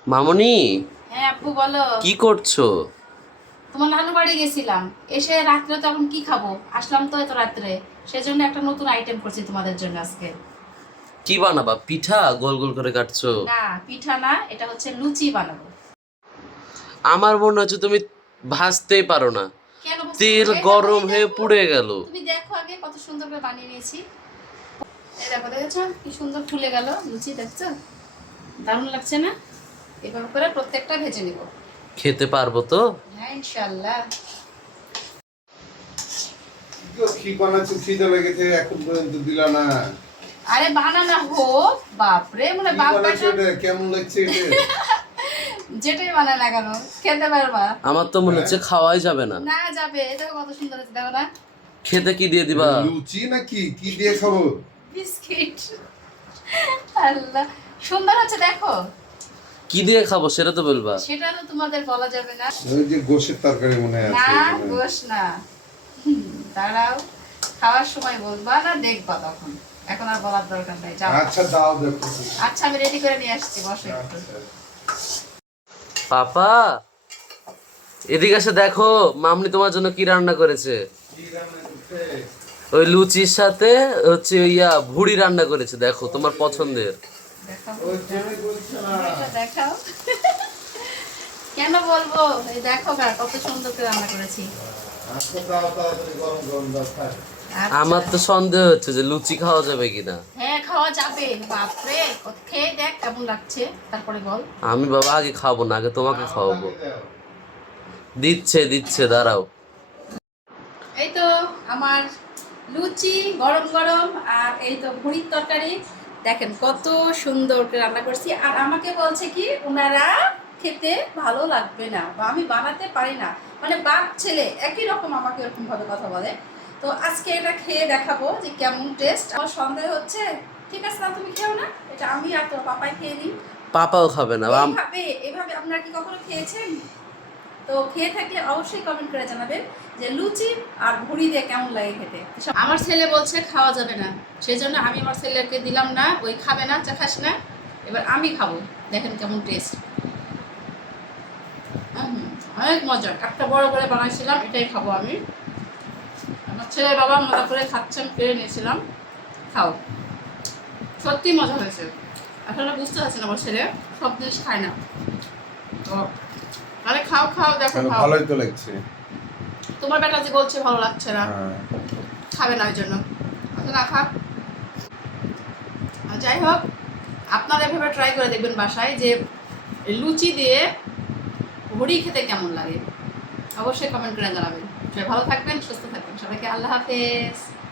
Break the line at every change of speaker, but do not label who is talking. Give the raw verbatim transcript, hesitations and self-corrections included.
মামনি,
হ্যাঁ আব্বু বলো।
কি করছো?
তোমার নানু বাড়ি গেছিলাম, এসে রাত্রে তখন কি খাবো, আসলাম তো এত রাত্রে, সেজন্য একটা নতুন আইটেম করছি তোমাদের জন্য আজকে।
কি বানাবা? পিঠা গোল গোল করে কাটছো?
না পিঠা না, এটা হচ্ছে লুচি বানাবো।
আমার মনে হচ্ছে তুমি ভাজতেই পারো না।
কেন বুঝতে
তেল
পারবো? এই দেখো,
গরম
এই
হয়ে
দেখো,
পুড়ে গেল।
তুমি দেখো আগে কত সুন্দর করে বানিয়ে নিয়েছি। এই দেখো, দেখেছো কি সুন্দর ফুলে গেল লুচি, দেখছো? দারুণ লাগছে না? এভাবে করে প্রত্যেকটা ভেজে নিব।
খেতে পারবো তো?
হ্যাঁ ইনশাল্লাহ।
কি বানাচ্ছো? খিদে লেগেছে, এখন পর্যন্ত দিলা না।
আরে বানানা হো, বাপরে, মানে
কি
বাপ
বানাচ্ছো
বেটা
এটা? কেমন লাগছে এটা?
যেটাই বানায় না কেন খেতে পারবা।
আমার তো মনে হচ্ছে খাওয়াই যাবে না।
না যাবে, এটা কত সুন্দর হচ্ছে দেখো না।
খেতে কি দিয়ে দিবা?
লুচি নাকি? কি দিয়ে খাবো?
বিস্কিট। আল্লাহ, সুন্দর হচ্ছে দেখো।
কি দিয়ে খাবো সেটা তো বলবা।
সেটা তো তোমাদের বলা যাবে না।
ওই যে গোশের তরকারি মনে
না
আছে এখানে।
গোশ না। হুম, দাঁড়াও, খাওয়ার সময় বলবা না, দেখবা তখন। এখন আর বলার দরকার নাই, যাও।
আচ্ছা দাও দেখো।
আচ্ছা আমি রেডি করে নিয়ে আসছি, বসো একটু।
আচ্ছা।
পাপা, এদিকে এসে দেখো মামনি তোমার জন্য কি রান্না করেছে।
কি রান্না করতে?
ওই লুচির সাথে হচ্ছে ইয়া ভুড়ি রান্না করেছে, দেখো তোমার পছন্দের।
দেখাও,
ওই জন্য বলছো না।
এটা দেখাও। কেন বলবো, এই দেখো গা, কত সুন্দর করে রান্না করেছি।
আচ্ছা দাও, তাড়াতাড়ি গরম গরম দাও, খাই।
আচ্ছা।
আমার তো সন্দেহ হচ্ছে যে লুচি খাওয়া যাবে কিনা।
হ্যাঁ খাওয়া যাবে, বাপরে, কত খেয়ে দেখ কেমন লাগছে, তারপরে বল।
আমি বাবা আগে খাবো না, আগে তোমাকে খাওয়াবো।
আমাকে দাও।
দিচ্ছে দিচ্ছে, দাঁড়াও।
এই তো আমার লুচি গরম গরম, আর এই তো ভুড়ির তরকারি। দেখেন কত সুন্দর করে রান্না করছি, আর আমাকে বলছে কি ওনারা খেতে ভালো লাগবে না, বা আমি বানাতে পারি না, মানে বাপ ছেলে একই রকম আমাকে এরকম ভাবে কথা বলে। তো আজকে এটা খেয়ে দেখাবো যে কেমন টেস্ট। আমার সন্দেহ হচ্ছে। ঠিক আছে না, তুমি খেও না, এটা আমি আর তোর পাপাই খেয়ে নিই।
পাপাও খাবে না? আম-
এইভাবে এইভাবে আপনারা কি কখনো খেয়েছেন? তো খেয়ে থাকলে অবশ্যই কমেন্ট করে জানাবেন যে লুচি আর ভুড়ি দিয়ে কেমন লাগে খেতে। আমার ছেলে বলছে খাওয়া যাবে না, সেই জন্য আমি আমার ছেলেকে দিলাম না, ওই খাবে না, চা খাস না, এবার আমি খাবো। দেখেন কেমন টেস্ট, অনেক মজা। একটা বড় করে বানাইছিলাম, এটাই খাবো আমি। আমার ছেলে বাবা মজা করে খাচ্ছেন, পেরে নিয়েছিলাম, খাও। সত্যি মজা হয়েছে। আসলে বুঝতে পারছি না, আমার ছেলে সব জিনিস খায় না তো। আরে খাও খাও, দেখো
কেন,
খাও।
ভালোই তো লাগছে।
তোমার বেটা যে বলছে ভালো লাগছে না,
হ্যাঁ।
খাবে না ওই জন্য। আচ্ছা না খা। আর যাই হোক, আপনারা এভাবে ট্রাই করে দেখবেন বাসায় যে লুচি দিয়ে ভুড়ি খেতে কেমন লাগে। অবশ্যই কমেন্ট করে জানাবেন। সবাই ভালো থাকবেন, সুস্থ থাকবেন, সবাইকে আল্লাহ হাফেজ।